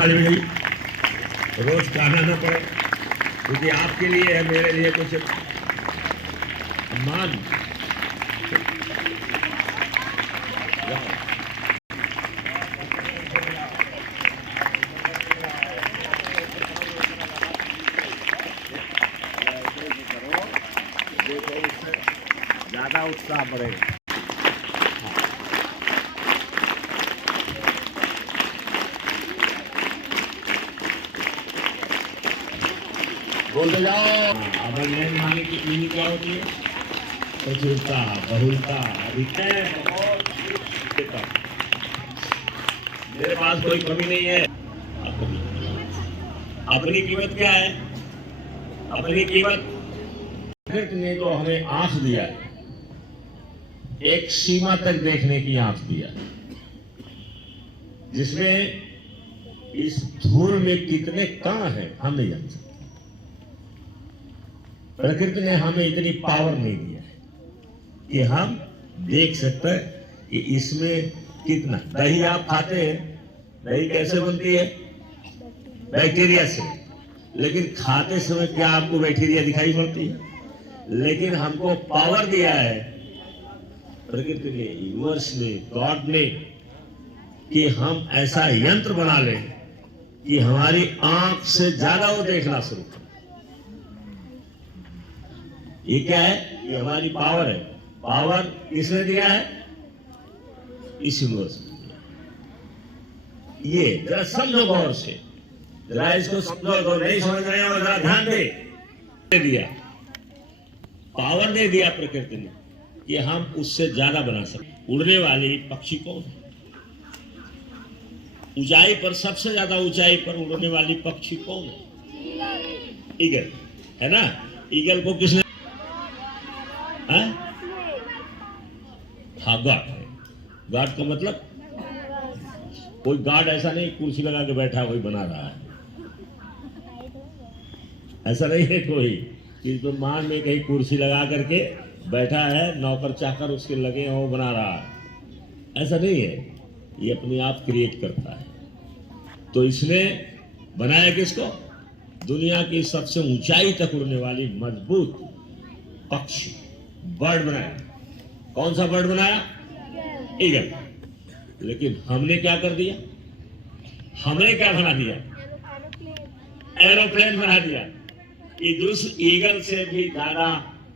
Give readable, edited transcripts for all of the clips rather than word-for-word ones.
ताली बजाइए। रोज कहना ना पड़े, क्योंकि आपके लिए है, मेरे लिए कुछ सम्मान। देखो उससे ज्यादा उत्साह बढ़ेगा। बोलते जाओ। अवर्ण माने की मीनिंग क्या होती है? प्रचुरता, बहुलता, अधिकता। मेरे पास कोई कमी नहीं है। अपनी कीमत क्या है? अपनी कीमत ने तो हमें आंख दिया, एक सीमा तक देखने की आंख दिया, जिसमें इस धूल में कितने कण हैं हम नहीं जान सकते। प्रकृति ने हमें इतनी पावर नहीं दिया है कि हम देख सकते हैं कि इसमें कितना। दही आप खाते हैं, दही कैसे बनती है? बैक्टीरिया से। लेकिन खाते समय क्या आपको बैक्टीरिया दिखाई पड़ती है? लेकिन हमको पावर दिया है प्रकृति ने, यूनिवर्स ने, गॉड ने, कि हम ऐसा यंत्र बना लें कि हमारी आंख से ज्यादा वो देखना शुरू कर। ये क्या है? ये हमारी पावर है। पावर किसने दिया है? इस यूनिवर्स ने। ये जरा समझो गौर से, जरा इसको समझो। तो नहीं समझ रहे हो, जरा ध्यान दे दिया, पावर दे दिया प्रकृति ने कि हम उससे ज्यादा बना सकते। उड़ने वाली पक्षी कौन है? ऊंचाई पर, सबसे ज्यादा ऊंचाई पर उड़ने वाली पक्षी कौन है? ईगल है ना। ईगल को किसने? हाँ, गार्ड है। गार्ड का मतलब कोई गार्ड ऐसा नहीं कुर्सी लगा के बैठा वही बना रहा है, ऐसा नहीं है कोई कि तो मान में कहीं कुर्सी लगा करके बैठा है, नौकर चाकर उसके लगे हैं वो बना रहा है, ऐसा नहीं है। ये अपने आप क्रिएट करता है। तो इसने बनाया किसको? दुनिया की सबसे ऊंचाई तक उड़ने वाली मजबूत पक्षी, बर्ड बनाया। कौन सा बर्ड बनाया? ईगल। लेकिन हमने क्या कर दिया? हमने क्या बना दिया? एरोप्लेन बना दिया। ईगल से भी ज्यादा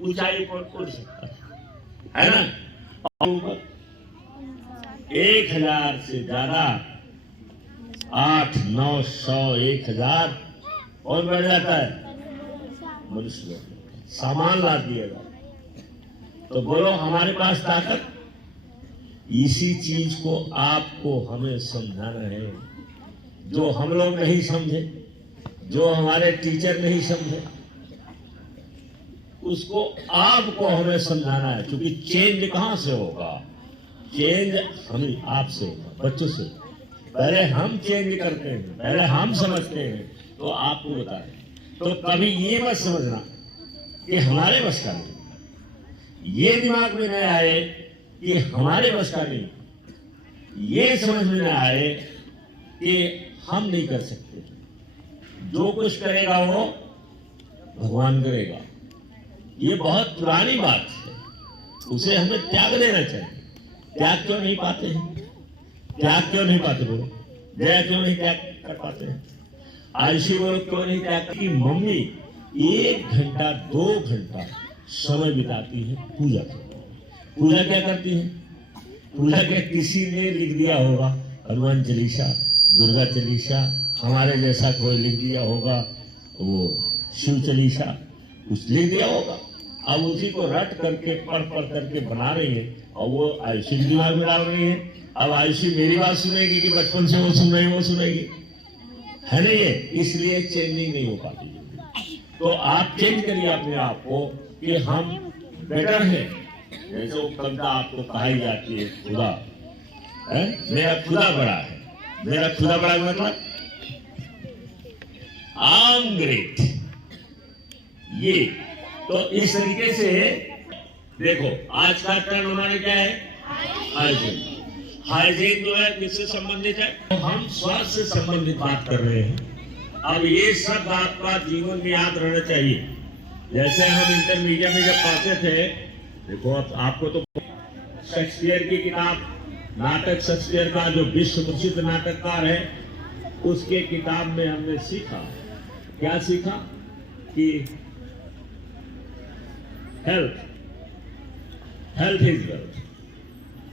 ऊंचाई पर उड़ सकता है ना। और 1000 से ज्यादा, 8, 9, 100, 1000 और बढ़ जाता है मनुष्य। सामान ला दिया जाता। तो बोलो हमारे पास ताकत। इसी चीज को आपको हमें समझाना है, जो हम लोग नहीं समझे, जो हमारे टीचर नहीं समझे, उसको आपको हमें समझाना है। क्योंकि चेंज कहां से होगा? चेंज हमें आपसे होगा, बच्चों से। पहले हम चेंज करते हैं, पहले हम समझते हैं, तो आपको बता रहे। तो कभी ये मत समझना कि हमारे बस का नहीं, ये दिमाग में न आए कि हमारे बस का नहीं, ये समझ में न आए कि हम नहीं कर सकते। जो कुछ करेगा वो भगवान करेगा। ये बहुत पुरानी बात है, उसे हमें त्याग देना चाहिए। त्याग क्यों नहीं पाते हैं? त्याग क्यों नहीं पाते लोग? दया क्यों नहीं त्याग कर पाते हैं? आयुषी वो क्यों नहीं त्याग? की मम्मी 1 घंटा 2 घंटा समय बिताती है पूजा करने। पूजा क्या करती है? पूजा क्या किसी ने लिख दिया होगा? हनुमान चालीसा, दुर्गा चालीसा, हमारे जैसा कोई लिख दिया होगा वो शिव चालीसा, कुछ लिख दिया होगा। अब उसी को रट करके पढ़ करके बना रही है और वो आयुषी दिमाग में डाल रही है। अब आयुषी मेरी बात सुनेगी कि बचपन से वो सुन रही, वो सुनेगी, है नहीं है? इसलिए चेंजिंग नहीं हो पाती। तो आप चेंज करिए अपने आप को कि हम बेटर हैं। जैसे वो कविता आपको कही जाती है, खुदा है, मेरा खुदा बड़ा है। मेरा खुदा बड़ा मतलब आई एम ग्रेट। ये तो इस तरीके से देखो, आज का टर्न हमारे क्या है? अर्जुन। हाइजीन जो है किससे संबंधित है? तो हम स्वास्थ्य से संबंधित बात कर रहे हैं। अब ये सब बात का जीवन में याद रहना चाहिए। जैसे हम इंटरमीडिएट में जब पढ़ते थे, देखो अब आपको तो शेक्सपियर की किताब, नाटक शेक्सपियर का जो विश्व प्रसिद्ध नाटककार है, उसके किताब में हमने सीखा, क्या सीखा कि हेल्थ इज वेल्थ।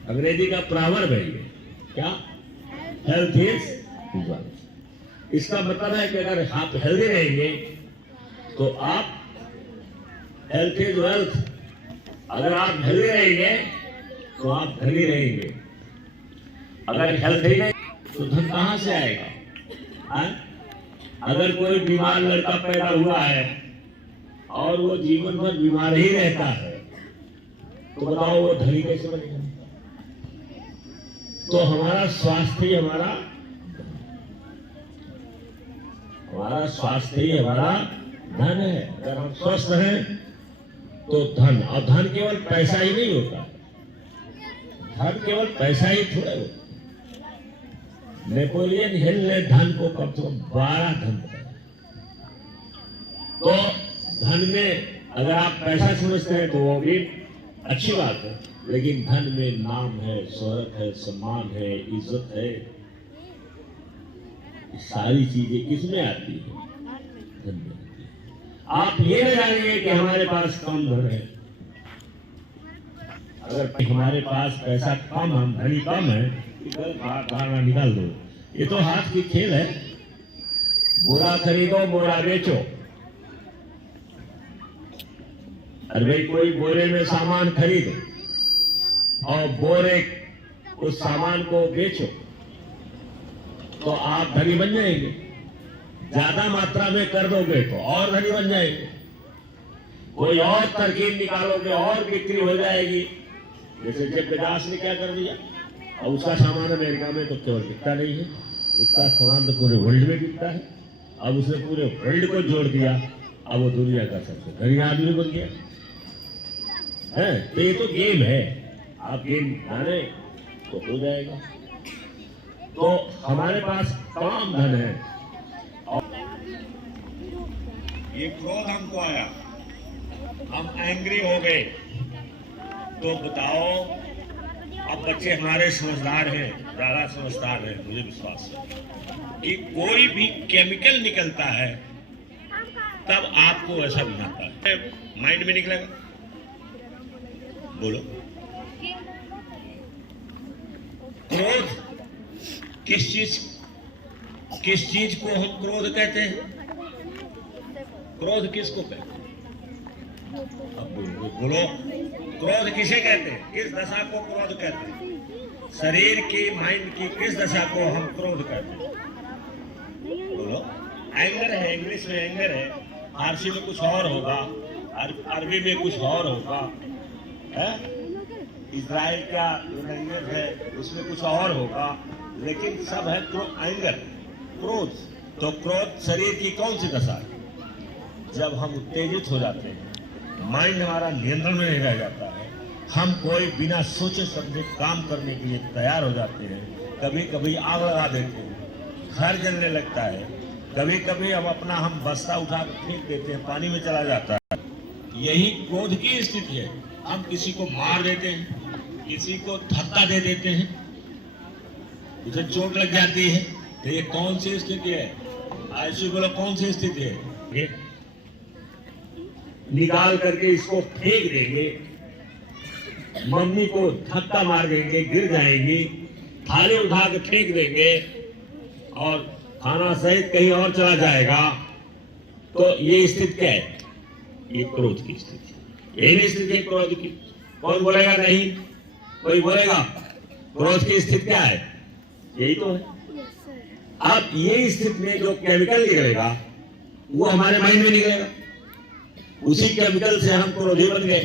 अंग्रेजी का प्रॉवर्ब है ये, क्या? Health is wealth. इसका मतलब है कि अगर आप हेल्दी रहेंगे तो आप, हेल्थ इज वेल्थ, अगर आप हेल्दी रहेंगे तो आप धनी रहेंगे। अगर हेल्थ ही नहीं तो धन कहां से आएगा? अगर कोई बीमार लड़का पैदा हुआ है और वो जीवन भर बीमार ही रहता है, तो बताओ वो धनी कैसे बनेगा? तो हमारा स्वास्थ्य ही हमारा स्वास्थ्य ही हमारा धन है। अगर हम स्वस्थ हैं तो धन, और धन केवल पैसा ही नहीं होता, धन केवल पैसा ही थोड़ा होता। नेपोलियन हिल ने धन को कम से कम 12 धन बताया। तो धन में अगर आप पैसा समझते हैं तो वो भी अच्छी बात है, लेकिन धन में नाम है, शोहरत है, सम्मान है, इज्जत है, सारी चीजें किसमें आती है? धन में आती है। आप ये न जानिए कि हमारे पास कम धन है। अगर हमारे पास पैसा कम, हम धनी कम है, धारणा निकाल दो। ये तो हाथ की खेल है। बोरा खरीदो, बोरा बेचो। अरे भाई, कोई बोरे में सामान खरीदो और बोरे उस सामान को बेचो तो आप धनी बन जाएंगे। ज्यादा मात्रा में कर दोगे तो और धनी बन जाएंगे। कोई और तरकीब निकालोगे और बिक्री हो जाएगी। जैसे जेफ बेजोस ने क्या कर दिया, और उसका सामान अमेरिका में तो केवल बिकता नहीं है, उसका सामान तो पूरे वर्ल्ड में बिकता है। अब उसने पूरे वर्ल्ड को जोड़ दिया, अब वो दुनिया का सबसे धनी आदमी बन गया है। तो ये तो गेम है, आप गेम जाने तो हो जाएगा। तो हमारे पास तमाम धन है। और ये क्रोध हमको आया, हम एंग्री हो गए, तो बताओ, अब बच्चे हमारे समझदार हैं, ज्यादा समझदार हैं, मुझे विश्वास है कि कोई भी केमिकल निकलता है तब आपको ऐसा बनाता है, माइंड में निकलेगा। बोलो, क्रोध किस चीज को हम क्रोध कहते हैं? क्रोध किसको कहते हैं? अब बोलो, क्रोध किसे कहते हैं? किस दशा को क्रोध कहते हैं? शरीर की, माइंड की किस दशा को हम क्रोध कहते हैं? बोलो। एंगर है, इंग्लिश में एंगर है, फारसी में कुछ और होगा, अरबी में कुछ और होगा, है? इजराइल का लैंग्वेज है, उसमें कुछ और होगा, लेकिन सब है एंगर, क्रोध। तो क्रोध शरीर की कौन सी दशा है? जब हम उत्तेजित हो जाते हैं, माइंड हमारा नियंत्रण में नहीं रह जाता है, हम कोई बिना सोचे समझे काम करने के लिए तैयार हो जाते हैं। कभी कभी आग लगा देते हैं, घर जलने लगता है, कभी कभी हम बस्ता उठा कर फेंक देते हैं, पानी में चला जाता है। यही क्रोध की स्थिति है। हम किसी को मार देते हैं, किसी को धक्का दे देते हैं, उसे चोट लग जाती है, तो ये कौन सी स्थिति है? ऐसी बोलो, कौन सी स्थिति है? निकाल करके इसको फेंक देंगे, मम्मी को धक्का मार देंगे, गिर जाएंगी, थाली उठा के फेंक देंगे और खाना सहित कहीं और चला जाएगा। तो ये स्थिति क्या है? ये क्रोध की स्थिति। यही स्थिति है क्रोध की। कौन बोलेगा नहीं? कोई बोलेगा? क्रोध की स्थिति क्या है? यही तो है। अब ये स्थिति में जो केमिकल निकलेगा वो हमारे माइंड में निकलेगा, उसी केमिकल से हम क्रोधी बन गए।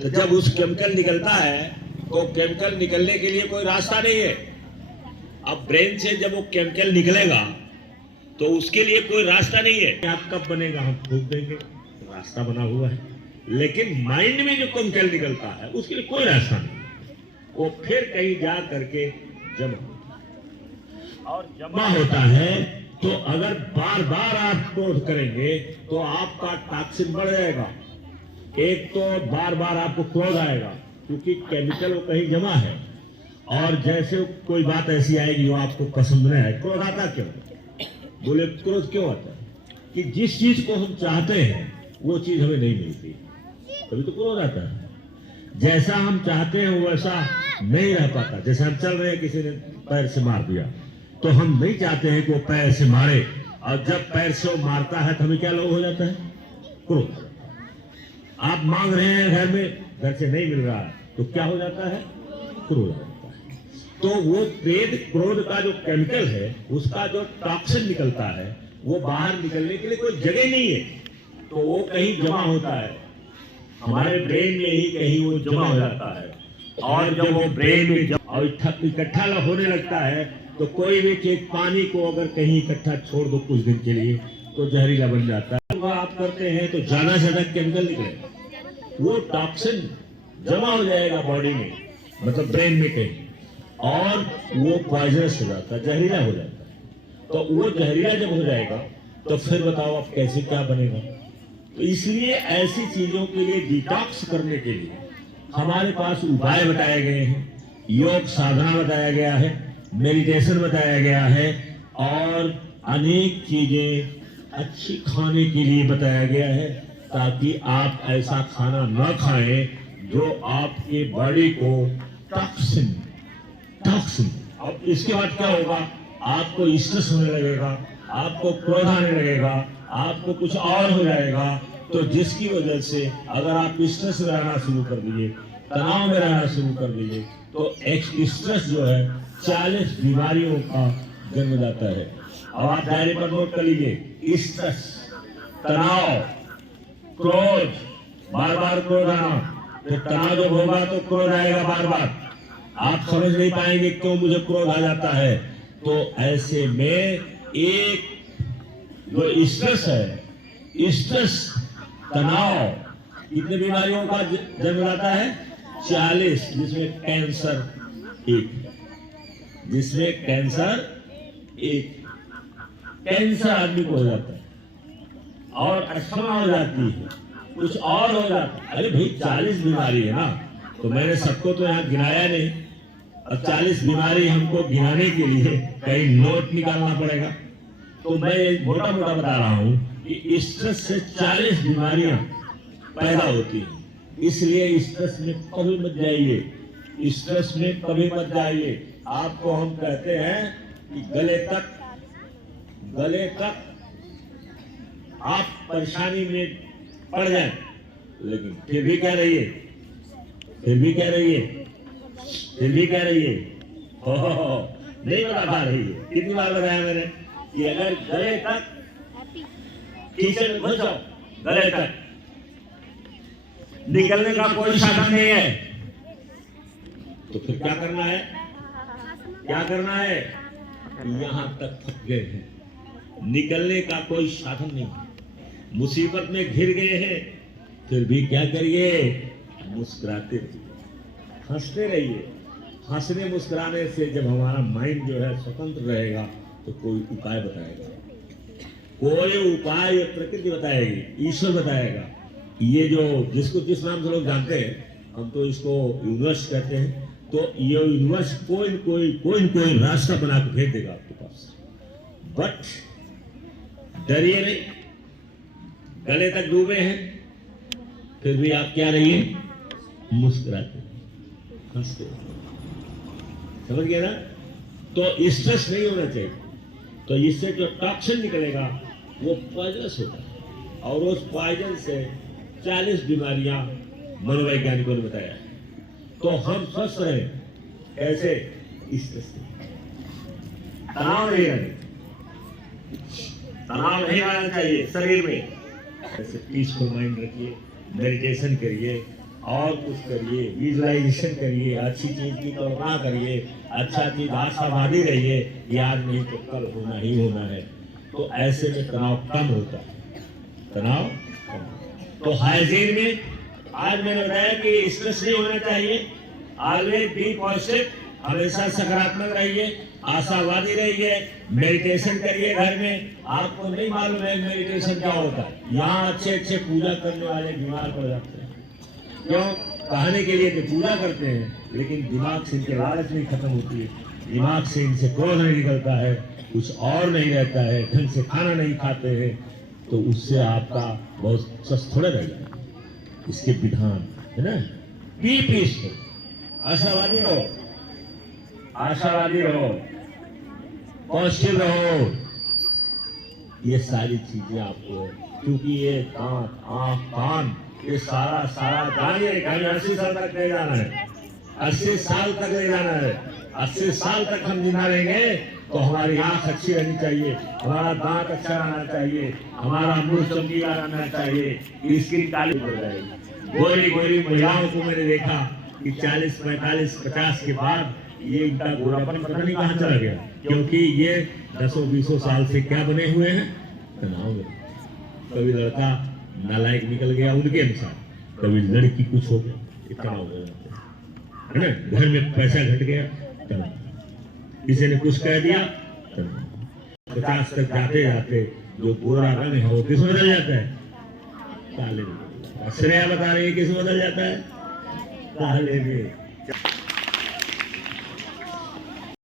तो जब उस केमिकल निकलता है तो केमिकल निकलने के लिए कोई रास्ता नहीं है। अब ब्रेन से जब वो केमिकल निकलेगा तो उसके लिए कोई रास्ता नहीं है। आप कब बनेगा? हम फूक देंगे, रास्ता बना हुआ है। लेकिन माइंड में जो केमिकल निकलता है उसके लिए कोई रास्ता नहीं, वो फिर कहीं जा करके जमा होता है। और जमा होता है तो अगर बार बार आप क्रोध करेंगे तो आपका टॉक्सिन बढ़ जाएगा। एक तो बार बार आपको क्रोध आएगा क्योंकि केमिकल वो कहीं जमा है, और जैसे कोई बात ऐसी आएगी वो आपको पसंद नहीं है। क्रोध आता क्यों? बोले क्रोध क्यों आता है कि जिस चीज को हम चाहते हैं वो चीज हमें नहीं मिलती, तभी तो क्रोध आता है। जैसा हम चाहते हैं वैसा नहीं रह पाता। जैसे हम चल रहे हैं, किसी ने पैर से मार दिया तो हम नहीं चाहते हैं कि वो पैर से मारे, और जब पैर से वो मारता है तो हमें क्या लोग हो जाता है? क्रोध। आप मांग रहे हैं घर में, घर से नहीं मिल रहा है तो क्या हो जाता है? क्रोध होता है। तो वो क्रोध का जो केमिकल है, उसका जो टॉक्सिन निकलता है, वो बाहर निकलने के लिए कोई जगह नहीं है, तो वो कहीं जमा होता है हमारे ब्रेन में ही, कहीं वो जमा हो जाता है। और जब वो ब्रेन में इकट्ठा होने लगता है तो कोई भी चीज, पानी को अगर कहीं इकट्ठा छोड़ दो कुछ दिन के लिए तो जहरीला बन जाता है। वो आप करते हैं तो ज्यादा से ज्यादा केमिकल निकलेगा, वो टॉक्सिन जमा हो जाएगा बॉडी में, मतलब ब्रेन में कहीं, और वो पॉइजनस हो जाता है, जहरीला हो जाता है। तो वो जहरीला जब हो जाएगा तो फिर बताओ आप कैसे क्या बनेगा? तो इसलिए ऐसी चीजों के लिए डिटॉक्स करने के लिए हमारे पास उपाय बताए गए हैं। योग साधना बताया गया है, मेडिटेशन बताया गया है, और अनेक चीजें अच्छी खाने के लिए बताया गया है, ताकि आप ऐसा खाना न खाएं जो आपके बॉडी को टॉक्सिन। अब इसके बाद क्या होगा? आपको स्ट्रेस होने लगेगा, आपको क्रोध आने लगेगा, आपको कुछ और हो जाएगा। तो जिसकी वजह से अगर आप स्ट्रेस में रहना शुरू कर दीजिए, तनाव में रहना शुरू कर दीजिए, तो एक स्ट्रेस जो है 40 बीमारियों का जन्म जाता है। और आप डायरी पर नोट कर लीजिए, स्ट्रेस, तनाव, क्रोध, बार बार क्रोध आना। तो तनाव जब होगा तो क्रोध आएगा बार बार। आप समझ नहीं पाएंगे क्यों मुझे क्रोध आ जाता है। तो ऐसे में एक जो स्ट्रेस है, स्ट्रेस, तनाव, कितने बीमारियों का जन्म लाता है? 40, जिसमें कैंसर एक कैंसर आदमी को हो जाता है, और अस्थमा हो जाती है, कुछ और हो जाता है। अरे भाई 40 बीमारी है ना, तो मैंने सबको तो यहाँ गिनाया नहीं। अब 40 बीमारी हमको गिनाने के लिए कहीं नोट निकालना पड़ेगा। तो मैं मोटा मोटा बता रहा हूँ कि स्ट्रेस से 40 बीमारियां पैदा होती हैं। इसलिए स्ट्रेस में कभी मत जाइए, स्ट्रेस में कभी मत जाइए। आपको हम कहते हैं कि गले तक आप परेशानी में पड़ जाए, लेकिन फिर भी कह रही है नहीं बता पा रही है। कितनी बार बताया मैंने कि अगर गले तक कीचड़ में घुस जाओ, गले तक निकलने का कोई साधन नहीं है, तो फिर क्या करना है? यहां तक फंस गए हैं, निकलने का कोई साधन नहीं है, मुसीबत में घिर गए हैं, फिर भी क्या करिए? मुस्कुराते रहिए, हंसते रहिए। हंसने मुस्कुराने से जब हमारा माइंड जो है स्वतंत्र रहेगा तो कोई उपाय बताएगा, कोई उपाय प्रकृति बताएगी, ईश्वर बताएगा। ये जो जिसको जिस नाम से लोग जानते हैं, हम तो इसको यूनिवर्स कहते हैं। तो ये यूनिवर्स कोई न कोई रास्ता बना के भेज देगा आपके पास। बट डरिए नहीं, गले तक डूबे हैं, फिर भी आप क्या रहिए? मुस्कुराते, हंसते। समझ गए ना? तो स्ट्रेस नहीं होना चाहिए। तो इससे जो टॉक्सिन निकलेगा वो पॉइजनस होता है, और उस पॉइजन से 40 बीमारियां मनोवैज्ञानिकों ने बताया है। तो हम स्वस्थ रहे कैसे? स्ट्रेस से। तनाव नहीं रहना चाहिए शरीर में। ऐसे पीसफुल माइंड रखिए, मेडिटेशन करिए, और कुछ करिए, विजुअलाइजेशन करिए, अच्छी चीज की कल्पना करिए, अच्छा चीज आशावादी रहिए, याद नहीं तो कल होना ही होना है। तो ऐसे में तनाव कम होता है, तो हाइजीन में आज मैंने बताया कि स्ट्रेस नहीं होना चाहिए, ऑलवेज बी पॉजिटिव, हमेशा सकारात्मक रहिए, आशावादी रहिए, मेडिटेशन करिए घर में। आपको नहीं मालूम है मेडिटेशन क्या होता है। यहाँ अच्छे अच्छे पूजा करने वाले बीमार पड़ जाते हैं। क्यों? कहने के लिए तो पूजा करते हैं, लेकिन दिमाग से इनके लालच नहीं खत्म होती है, दिमाग से इनसे क्रोध नहीं निकलता है, कुछ और नहीं रहता है, ढंग से खाना नहीं खाते हैं, तो उससे आपका बहुत स्वस्थ थोड़ा रह जाए। इसके विधान है ना, बी पीसफुल, आशावादी रहो, आशावादी रहो, पॉजिटिव रहो। ये सारी चीजें आपको, क्योंकि ये दांत, आंख, कान, ये सारा जानिए कि हमें 80 साल तक ले जाना है, 80 साल तक ले जाना है। 80 साल तक हम जिंदा रहेंगे तो हमारी आंख अच्छी रहनी चाहिए, हमारा दांत अच्छा रहना चाहिए, हमारा मुंह चमकीला रहना चाहिए, स्किन काली हो जाएगी। गोरी गोरी महिलाओं को मैंने देखा कि 40, 45, 50 के बाद ये इनका गोरापन पता नहीं कहाँ चला गया, क्योंकि ये 10-20 साल से क्या बने हुए हैं, तनाव में। कभी लड़का नालायक निकल गया उनके अनुसार, कभी लड़की कुछ हो गया, इतना हो गया है ना। घर में पैसा घट गया, तनाव, किसी ने कुछ कह दिया, तनाव। 50 तक जाते जाते जो गोरा रंग है वो किस बदल जाता है, काले में। श्रेया बता रही है किस बदल जाता है, काले में।